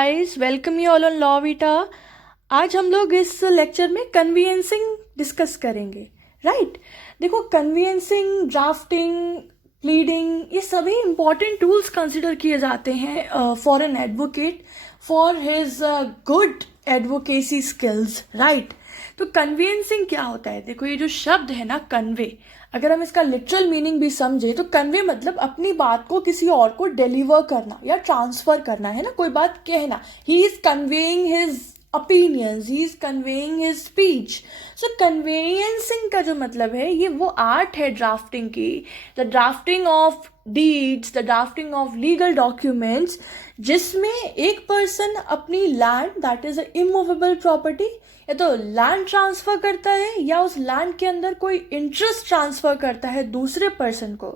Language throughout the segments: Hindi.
Guys, welcome you all on law Vita. आज हम लोग इस लेक्चर में कन्वीएंसिंग डिस्कस करेंगे। राइट, देखो कन्वीएंसिंग, ड्राफ्टिंग, प्लीडिंग, ये सभी इंपॉर्टेंट टूल्स कंसिडर किए जाते हैं for an advocate for his good advocacy skills. Right, तो कन्वीएंसिंग क्या होता है? देखो ये जो शब्द है ना, कन्वे, अगर हम इसका लिटरल मीनिंग भी समझे तो कन्वे मतलब अपनी बात को किसी और को डिलीवर करना या ट्रांसफर करना, है ना, कोई बात कहना। He is conveying his opinions, he is conveying his speech. So conveyancing का जो मतलब है, ये वो आर्ट है ड्राफ्टिंग की, the drafting of deeds, the drafting of legal documents, जिसमें एक पर्सन अपनी land, that is a immovable property, या तो लैंड ट्रांसफर करता है या उस लैंड के अंदर कोई इंटरेस्ट ट्रांसफर करता है दूसरे पर्सन को।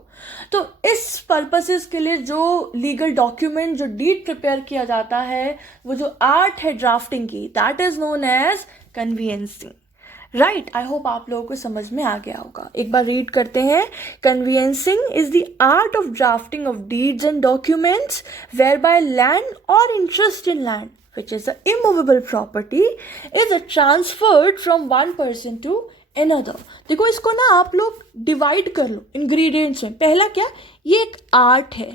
तो इस पर्पसेस के लिए जो लीगल डॉक्यूमेंट, जो डीड प्रिपेयर किया जाता है, वो जो आर्ट है ड्राफ्टिंग की, that is known as conveyancing. Right, I hope आप लोगों को समझ में आ गया होगा। एक बार रीड करते हैं। Conveyancing is the art of drafting of deeds and documents where by land और interest in land which is an immovable property is transferred from one person to another। देखो इसको ना आप लोग डिवाइड कर लो इंग्रेडिएंट्स में। पहला क्या, ये एक आर्ट है।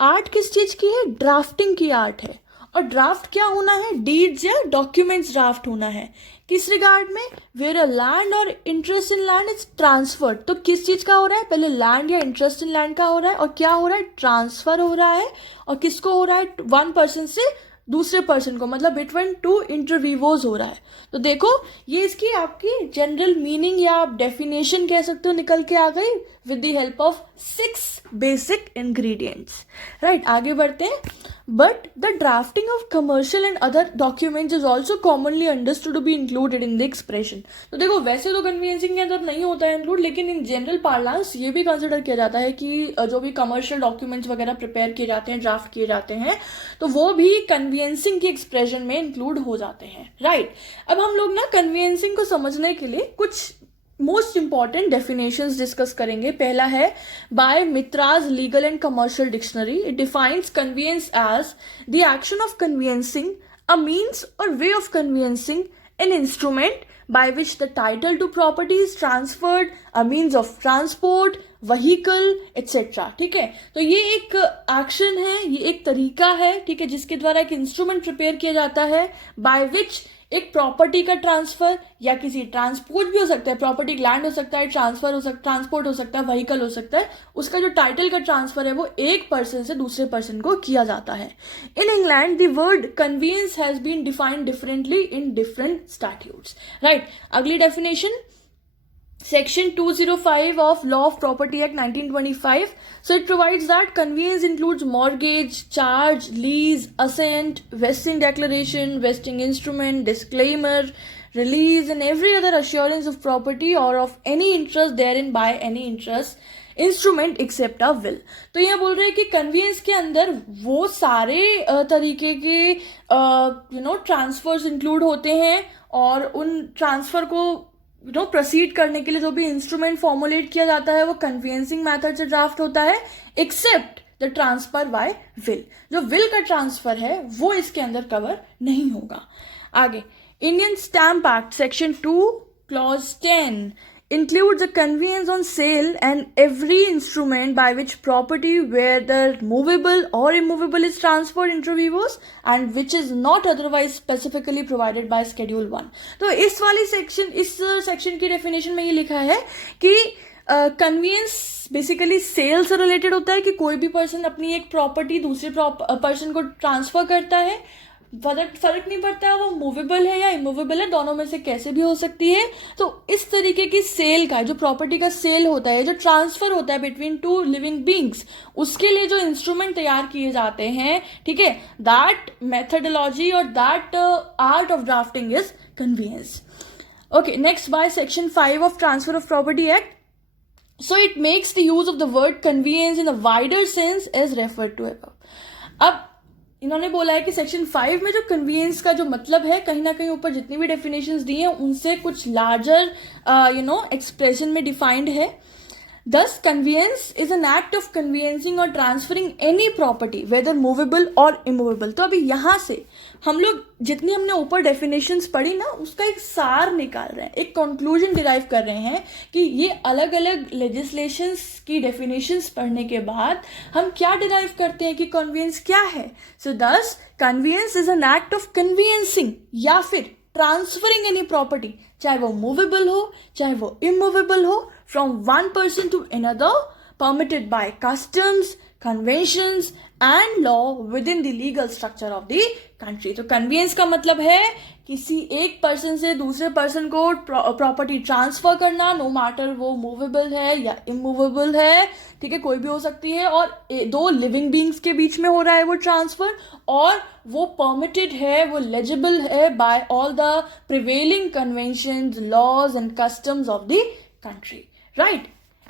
आर्ट किस चीज की है? ड्राफ्टिंग की आर्ट है। और ड्राफ्ट क्या होना है? डीड्स या डॉक्यूमेंट्स ड्राफ्ट होना है। किस रिगार्ड में? वेयर अ लैंड और interest in land is transferred. तो किस चीज का हो रहा है? पहले लैंड या इंटरेस्ट इन लैंड का हो रहा है, और क्या हो रहा है? ट्रांसफर हो रहा है। और किसको हो रहा है? वन पर्सन से दूसरे पर्सन को, मतलब बिटवीन टू इंटरव्यूवर्स हो रहा है। तो देखो ये इसकी आपकी जनरल मीनिंग या आप डेफिनेशन कह सकते हो निकल के आ गई with the help of 6 basic ingredients. Right, आगे बढ़ते हैं। But the drafting of commercial and other documents is also commonly understood to be included in the expression. तो देखो वैसे तो कन्वीएंसिंग के अंदर नहीं होता है इंक्लूड, लेकिन इन जनरल पार्लांस ये भी कंसिडर किया जाता है कि जो भी कमर्शियल डॉक्यूमेंट्स वगैरह प्रिपेयर किए जाते हैं, ड्राफ्ट किए जाते हैं, तो वो भी कन्वीएंसिंग की एक्सप्रेशन में इंक्लूड हो जाते हैं। राइट, अब हम लोग ना कन्वीएंसिंग को समझने के लिए कुछ मोस्ट इंपॉर्टेंट डेफिनेशंस डिस्कस करेंगे। पहला है by Mitra's legal and commercial dictionary. It defines conveyance as the action of conveyancing, a means और way of conveyancing an instrument by which the title to property is transferred, a means of transport, vehicle, etc। ठीक है, तो ये एक एक्शन है, ये एक तरीका है, ठीक है, जिसके द्वारा एक इंस्ट्रूमेंट प्रिपेयर किया जाता है बाय विच एक प्रॉपर्टी का ट्रांसफर या किसी ट्रांसपोर्ट भी हो सकता है, प्रॉपर्टी लैंड हो सकता है, ट्रांसफर हो सकता, ट्रांसपोर्ट हो सकता है, व्हीकल हो सकता है, उसका जो टाइटल का ट्रांसफर है वो एक पर्सन से दूसरे पर्सन को किया जाता है। In England the word convenience has been defined differently in different statutes. Right, अगली definition Section 205 of Law of Property Act 1925. So it provides that conveyance includes mortgage, charge, lease, assent, vesting declaration, vesting instrument, disclaimer, release, and every other assurance of property or of any interest therein by any interest instrument except a will. तो ये बोल रहे हैं कि कन्वीनियंस के अंदर वो सारे तरीके के ट्रांसफर्स इंक्लूड होते हैं, और उन ट्रांसफर को प्रोसीड करने के लिए जो भी इंस्ट्रूमेंट फॉर्मुलेट किया जाता है वो कन्वीएंसिंग मेथड से ड्राफ्ट होता है, except the transfer by will. जो विल का ट्रांसफर है वो इसके अंदर कवर नहीं होगा। आगे, Indian stamp act section 2 clause 10 includes a conveyance on sale and every instrument by which property whether movable or immovable is transferred inter vivos and which is not otherwise specifically provided by schedule 1। तो इस सेक्शन की डेफिनेशन में ये लिखा है कि कन्वीनियंस बेसिकली सेल से रिलेटेड होता है कि कोई भी पर्सन अपनी एक प्रॉपर्टी दूसरे पर्सन को ट्रांसफर करता है, फर्क नहीं पड़ता है वो मूवेबल है या इमूवेबल है, दोनों में से कैसे भी हो सकती है। तो इस तरीके की सेल का, जो प्रॉपर्टी का सेल होता है, जो ट्रांसफर होता है बिटवीन टू लिविंग बींग्स, उसके लिए जो इंस्ट्रूमेंट तैयार किए जाते हैं, ठीक है, दैट मेथडोलॉजी और that art of drafting is convenience. Okay, next by section 5 of transfer of property act. So it makes the use of the word conveyance in a wider sense as referred to above। अब इन्होंने बोला है कि सेक्शन 5 में जो कन्वीनियंस का जो मतलब है, कहीं ना कहीं ऊपर जितनी भी डेफिनेशंस दी हैं उनसे कुछ लार्जर एक्सप्रेशन में डिफाइंड है। Thus, conveyance is an act of conveyancing or transferring any property, whether movable or immovable. तो अभी यहाँ से हम लोग जितनी हमने ऊपर डेफिनेशंस पढ़ी ना, उसका एक सार निकाल रहे हैं, एक कंक्लूजन डिराइव कर रहे हैं कि ये अलग अलग लेजिस्लेशंस की डेफिनेशंस पढ़ने के बाद हम क्या डिराइव करते हैं कि कन्वेंस क्या है. So this conveyance is an act of conveying या फिर ट्रांसफरिंग एनी प्रॉपर्टी, चाहे वो मूवेबल हो चाहे वो इमूवेबल हो, from one person to another, permitted by customs, conventions and law within the legal structure of the country. तो कन्वेंस का मतलब है किसी एक पर्सन से दूसरे पर्सन को प्रॉपर्टी ट्रांसफर करना, नो मैटर वो मूवेबल है या इमूवेबल है, ठीक है, कोई भी हो सकती है, और दो लिविंग बींग्स के बीच में हो रहा है वो ट्रांसफर, और वो परमिटेड है, वो लेजिबल है by all the prevailing conventions, laws and customs of the country. Right?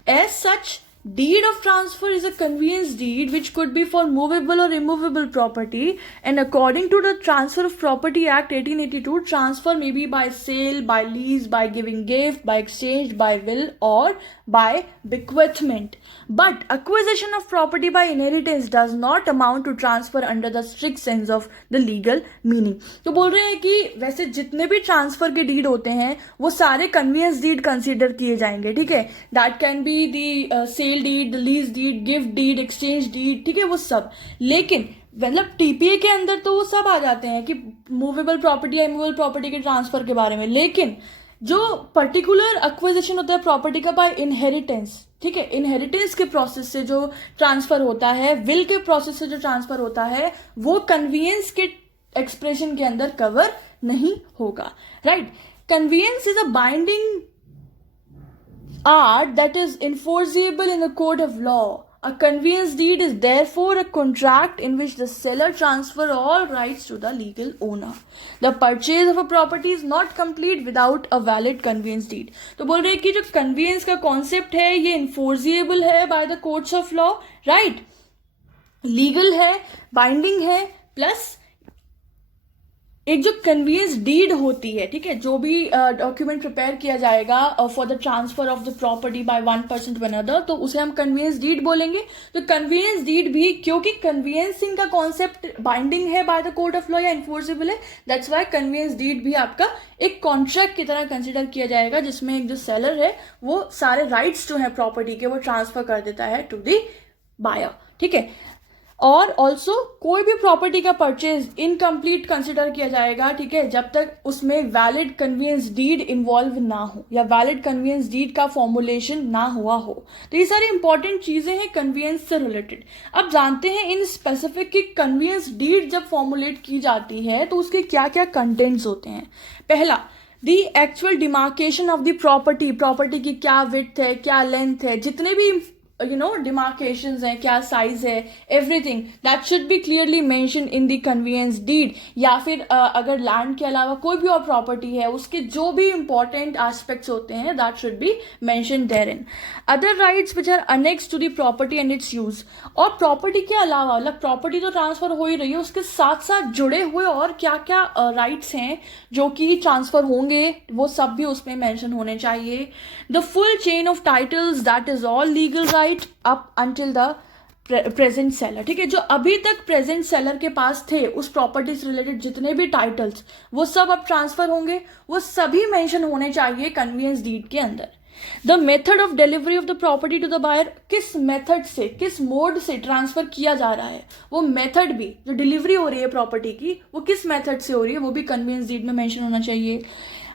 As such, deed of transfer is a conveyance deed which could be for movable or immovable property, and according to the Transfer of Property Act 1882, transfer may be by sale, by lease, by giving gift, by exchange, by will or by bequeathment. But acquisition of property by inheritance does not amount to transfer under the strict sense of the legal meaning. तो बोल रहे हैं कि वैसे जितने भी ट्रांसफर के डीड होते हैं वो सारे कन्वेंस डीड कंसीडर किए जाएंगे, ठीक है. That can be the sale deed, the lease deed, gift deed, exchange deed, ठीक है, वो सब. लेकिन मतलब टीपीए के अंदर तो वो सब आ जाते हैं कि मूवेबल प्रॉपर्टी या इमूवेबल प्रॉपर्टी के ट्रांसफर के बारे में. लेकिन जो पर्टिकुलर एक्विजिशन होता है प्रॉपर्टी का बाय इनहेरिटेंस, ठीक है, इनहेरिटेंस के प्रोसेस से जो ट्रांसफर होता है, विल के प्रोसेस से जो ट्रांसफर होता है, वो कन्वीनियंस के एक्सप्रेशन के अंदर कवर नहीं होगा. Right? Convenience is a binding art that is enforceable in a court of law. A conveyance deed is therefore a contract in which the seller transfers all rights to the legal owner. The purchase of a property is not complete without a valid conveyance deed. तो बोल रहे हैं कि जो conveyance का concept है ये enforceable है by the courts of law, right? Legal है, binding है, plus एक जो कन्वीनियंस डीड होती है, ठीक है, जो भी डॉक्यूमेंट प्रिपेयर किया जाएगा for the transfer of the property by one person to another, तो उसे हम कन्वीनियंस डीड बोलेंगे. तो कन्वीनियंस डीड भी, क्योंकि कन्वीनियंसिंग का कॉन्सेप्ट बाइंडिंग है by the court of law या इन्फोर्सेबल है, दैट्स वाई कन्वीनियंस डीड भी आपका एक कॉन्ट्रैक्ट की तरह कंसिडर किया जाएगा, जिसमें एक जो सेलर है वो सारे राइट्स जो है प्रॉपर्टी के वो ट्रांसफर कर देता है टू द बायर, ठीक है. और ऑल्सो कोई भी प्रॉपर्टी का परचेज इनकम्प्लीट कंसिडर किया जाएगा, ठीक है, जब तक उसमें वैलिड कन्वीनियंस डीड इन्वॉल्व ना हो या वैलिड कन्वीनियंस डीड का फॉर्मुलेशन ना हुआ हो. तो ये सारी इंपॉर्टेंट चीजें हैं कन्वीनियंस से रिलेटेड. अब जानते हैं इन स्पेसिफिक की कन्वीनियंस डीड जब फॉर्मुलेट की जाती है तो उसके क्या क्या कंटेंट्स होते हैं. पहला, the actual demarcation of the property, property की क्या विड्थ है, क्या लेंथ है, जितने भी डिमार्केशंस हैं, क्या साइज है, everything that should be clearly mention in the convenience deed. या फिर अगर लैंड के अलावा कोई भी और प्रॉपर्टी है उसके जो भी इंपॉर्टेंट एस्पेक्ट्स होते हैं that should be mention therein. Other rights which are annex to the property and its use. और प्रॉपर्टी के अलावा, मतलब प्रॉपर्टी तो ट्रांसफर हो ही रही है, उसके साथ साथ जुड़े हुए और क्या क्या राइट्स हैं जो कि ट्रांसफर होंगे, वो सब भी उसमें मेंशन होने चाहिए. The full chain of titles, that is all legal right up until the present seller, ठीक है, जो अभी तक प्रेजेंट सेलर के पास थे उस प्रॉपर्टी से रिलेटेड जितने भी टाइटल्स वो सब अब ट्रांसफर होंगे, वो सभी मेंशन होने चाहिए कन्वीनियंस डीड के अंदर. The method of delivery of the property to the buyer, किस मेथड से, किस मोड से ट्रांसफर किया जा रहा है, वो मेथड भी, जो डिलीवरी हो रही है प्रॉपर्टी की वो किस मेथड से हो रही है, वो भी कन्वीनियंस डीड में मेंशन होना चाहिए.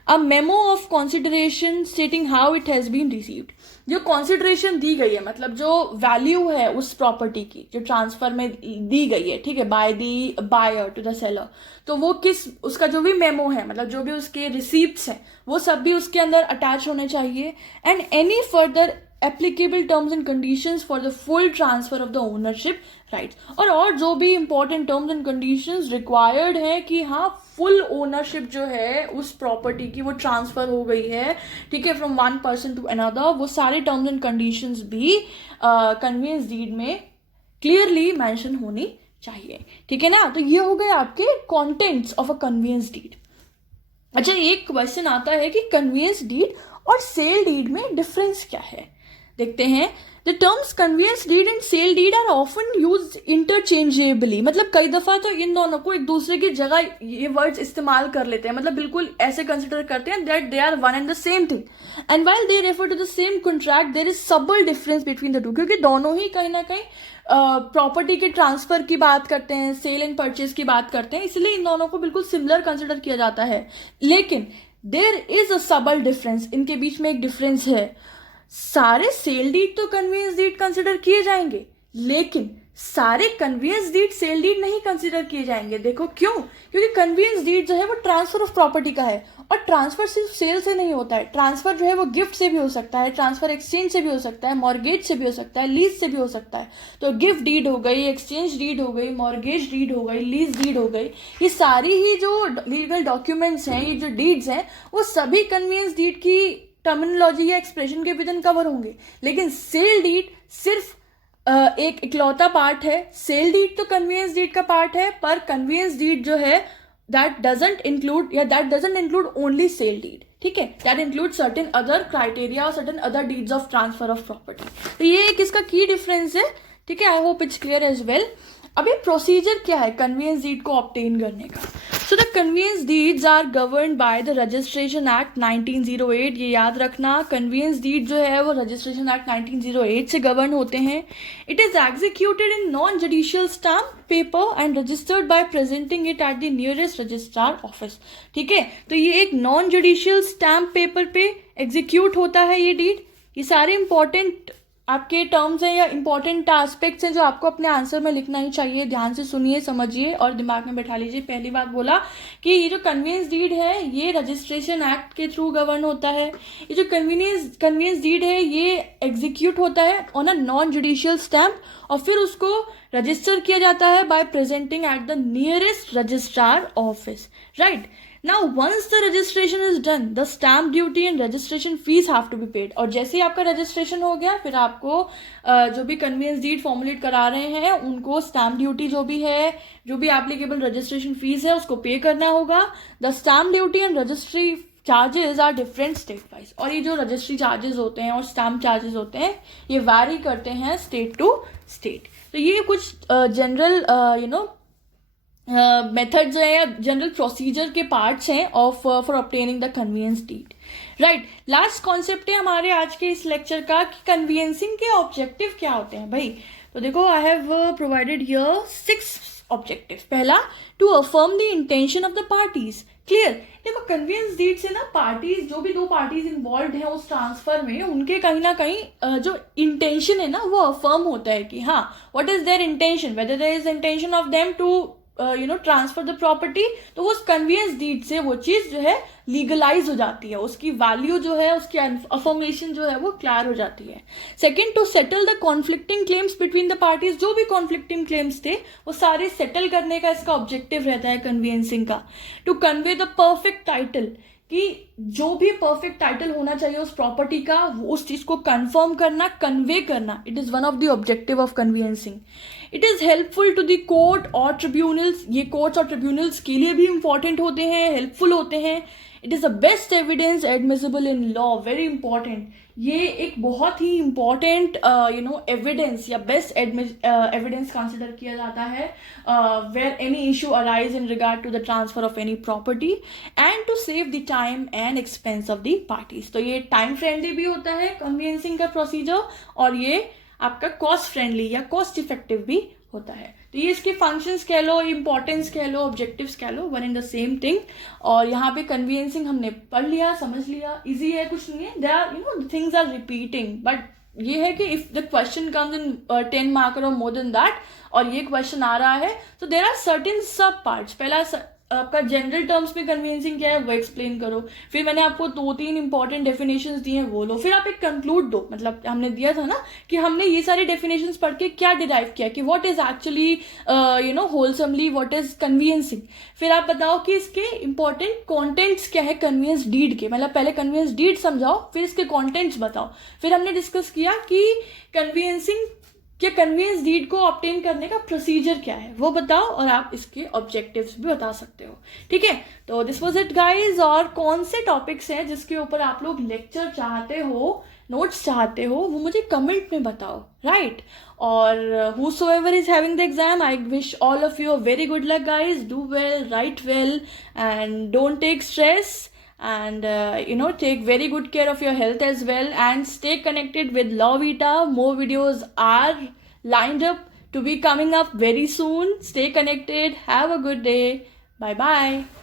A memo of consideration stating how it has been received, जो कंसिडरेशन दी गई है, मतलब जो वैल्यू है उस प्रॉपर्टी की जो ट्रांसफर में दी गई है, ठीक है, by the buyer to the seller, तो वो किस, उसका जो भी मेमो है, मतलब जो भी उसके रिसीप्ट्स हैं वो सब भी उसके अंदर अटैच होने चाहिए. And any further applicable terms and conditions for the full transfer of the ownership rights. और जो भी important terms and conditions required है कि हाँ full ownership जो है उस property की वो transfer हो गई है, ठीक है, from one person to another, वो सारे terms and conditions भी conveyance deed में clearly mention होनी चाहिए, ठीक है ना. तो ये हो गए आपके contents of a conveyance deed. अच्छा, एक क्वेश्चन आता है कि conveyance deed और सेल डीड में डिफरेंस क्या है. देखते हैं, the terms convenience deed and sale deed are often use interchangeably, मतलब कई दफा तो इन दोनों को एक दूसरे की जगह ये वर्ड्स इस्तेमाल कर लेते हैं, मतलब बिल्कुल ऐसे कंसिडर करते हैं that they are one and the same thing, and while they refer to the same contract there is subtle difference between the two, क्योंकि दोनों ही कहीं ना कहीं प्रॉपर्टी के ट्रांसफर की बात करते हैं, सेल एंड परचेज की बात करते हैं, इसलिए इन दोनों को बिल्कुल सिमिलर कंसिडर किया जाता है। लेकिन देयर इज अ सबल डिफरेंस, इनके बीच में एक डिफरेंस है। सारे सेल डीड तो कन्वीनियंस डीड कंसिडर किए जाएंगे, लेकिन सारे कन्वीनियंस डीड सेल डीड नहीं कंसिडर किए जाएंगे। देखो क्यों? क्योंकि कन्वीनियंस डीड जो है वो ट्रांसफर ऑफ प्रॉपर्टी का है, और ट्रांसफर सिर्फ सेल से नहीं होता है, ट्रांसफर जो है वो गिफ्ट से भी हो सकता है, ट्रांसफर एक्सचेंज से भी हो सकता है, मॉर्गेज से भी हो सकता है, लीज से भी हो सकता है। तो गिफ्ट डीड हो गई, एक्सचेंज डीड हो गई, मॉर्गेज डीड हो गई, लीज डीड हो गई, ये सारी ही जो लीगल डॉक्यूमेंट्स हैं, ये जो डीड्स हैं, वो सभी कन्वीनियंस डीड की टर्मिनोलॉजी या एक्सप्रेशन के विदिन कवर होंगे। लेकिन सेल डीड सिर्फ एक इकलौता पार्ट है। सेल डीड तो कन्वीनियंस डीड का पार्ट है, पर कन्वीनियंस डीड जो है that doesn't include only sale deed, ठीक है, that include certain other criteria और certain other deeds of transfer of property. तो ये एक इसका की डिफरेंस है, ठीक है। I hope it's clear as well. अभी प्रोसीजर क्या है कन्वीनियंस डीड को ऑब्टेन करने का? So the convenience deeds are governed by the registration act 1908। ये याद रखना, कन्वीनियंस डीड जो है वो रजिस्ट्रेशन एक्ट 1908 से गवर्न होते हैं। It is executed in non judicial stamp paper and registered bye presenting it at the nearest registrar office, ठीक है। तो ये एक नॉन जुडिशियल स्टैम्प पेपर पे एग्जीक्यूट होता है ये डीड। ये सारे इंपॉर्टेंट आपके टर्म्स हैं या इंपॉर्टेंट एस्पेक्ट्स हैं जो आपको अपने आंसर में लिखना ही चाहिए। ध्यान से सुनिए, समझिए और दिमाग में बैठा लीजिए। पहली बात बोला कि ये जो कन्वीनियंस डीड है ये रजिस्ट्रेशन एक्ट के थ्रू गवर्न होता है। ये जो कन्वीनियंस डीड है ये एग्जीक्यूट होता है on a non judicial stamp, और फिर उसको रजिस्टर किया जाता है bye presenting at the nearest registrar office, right. Now once the registration is done, the stamp duty and registration fees have to be paid। और जैसे ही आपका रजिस्ट्रेशन हो गया, फिर आपको जो भी कन्वीनियंस डीड फॉर्मुलेट करा रहे हैं उनको स्टैम्प ड्यूटी जो भी है, जो भी एप्लीकेबल रजिस्ट्रेशन फीस है उसको पे करना होगा। The stamp duty and registry charges are different state wise. और ये जो रजिस्ट्री चार्जेस होते हैं और स्टैम्प चार्जेस होते हैं ये वैरी करते हैं स्टेट टू स्टेट। तो ये कुछ जनरल मेथड जो है या जनरल प्रोसीजर के पार्ट्स हैं of for obtaining the convenience deed, right. Last concept है हमारे आज के इस लेक्चर का कि कन्वीनियंसिंग के ऑब्जेक्टिव क्या होते हैं भाई। तो देखो I have provided here 6 objective. पहला, to affirm the intention of the parties. Clear? देखो कन्वीनियंस डीड से ना पार्टीज, जो भी दो पार्टीज इन्वॉल्व हैं उस ट्रांसफर में, उनके कहीं ना कहीं जो इंटेंशन है ना वो अफर्म होता है कि हाँ what is their intention, whether there is intention of them to transfer the property. तो उस कन्वीनियंस डीड से वो चीज जो है लीगलाइज हो जाती है, उसकी वैल्यू जो है, उसकी अफर्मेशन जो है वो क्लियर हो जाती है। Second, to settle the conflicting claims between the parties. जो भी कॉन्फ्लिक्टिंग क्लेम्स थे वो सारे सेटल करने का इसका ऑब्जेक्टिव रहता है कन्वीनियंसिंग का। To convey the perfect title, कि जो भी परफेक्ट टाइटल होना चाहिए उस प्रॉपर्टी का उस चीज को कंफर्म करना, कन्वे करना, it is one of the objective of conveyancing. It is helpful to the court और ट्रिब्यूनल्स। ये कोर्ट्स और ट्रिब्यूनल्स के लिए भी इंपॉर्टेंट होते हैं, हेल्पफुल होते हैं। It is the best evidence admissible in law, very important. ये एक बहुत ही इंपॉर्टेंट एविडेंस या बेस्ट एविडेंस कंसिडर किया जाता है where any issue arise in regard to the transfer of any property, and to save the time and expense of the parties. तो ये टाइम फ्रेंडली भी होता है कन्वीनियंसिंग का प्रोसीजर, और ये आपका कॉस्ट फ्रेंडली या कॉस्ट इफेक्टिव भी होता है। तो ये इसके फंक्शंस कह लो, इंपॉर्टेंस कह लो, ऑब्जेक्टिव्स कह लो, one in the same thing. और यहाँ पे कन्वीनियंसिंग हमने पढ़ लिया, समझ लिया, इजी है, कुछ नहीं है। There are things are repeating, but ये है कि if the question comes in 10 marker और मोर देन दैट, और ये क्वेश्चन आ रहा है, तो देयर आर सर्टेन सब पार्ट्स। पहला आपका जनरल टर्म्स में कन्वीनियंसिंग क्या है वो एक्सप्लेन करो, फिर मैंने आपको 2-3 इंपॉर्टेंट डेफिनेशंस दी हैं वो लो, फिर आप एक कंक्लूड दो। मतलब हमने दिया था ना कि हमने ये सारी डेफिनेशंस पढ़ के क्या डिराइव किया कि what is actually wholesomely what is conveyancing. फिर आप बताओ कि इसके इंपॉर्टेंट कॉन्टेंट्स क्या है कन्वीनियंस डीड के, मतलब पहले कन्वीनियंस डीड समझाओ फिर इसके कॉन्टेंट्स बताओ। फिर हमने डिस्कस किया कि कन्वीनियंसिंग कि कन्वीनियंस डीड को ऑब्टेन करने का प्रोसीजर क्या है वो बताओ, और आप इसके ऑब्जेक्टिव्स भी बता सकते हो, ठीक है। तो दिस वाज इट गाइस। और कौन से टॉपिक्स हैं जिसके ऊपर आप लोग लेक्चर चाहते हो नोट्स चाहते हो वो मुझे कमेंट में बताओ, राइट? और whosoever is having the exam, I wish all of you a very good luck, guys. Do well, write well, and don't take stress. And take very good care of your health as well, and stay connected with Law Vita. More videos are lined up to be coming up very soon. Stay connected. Have a good day. Bye bye.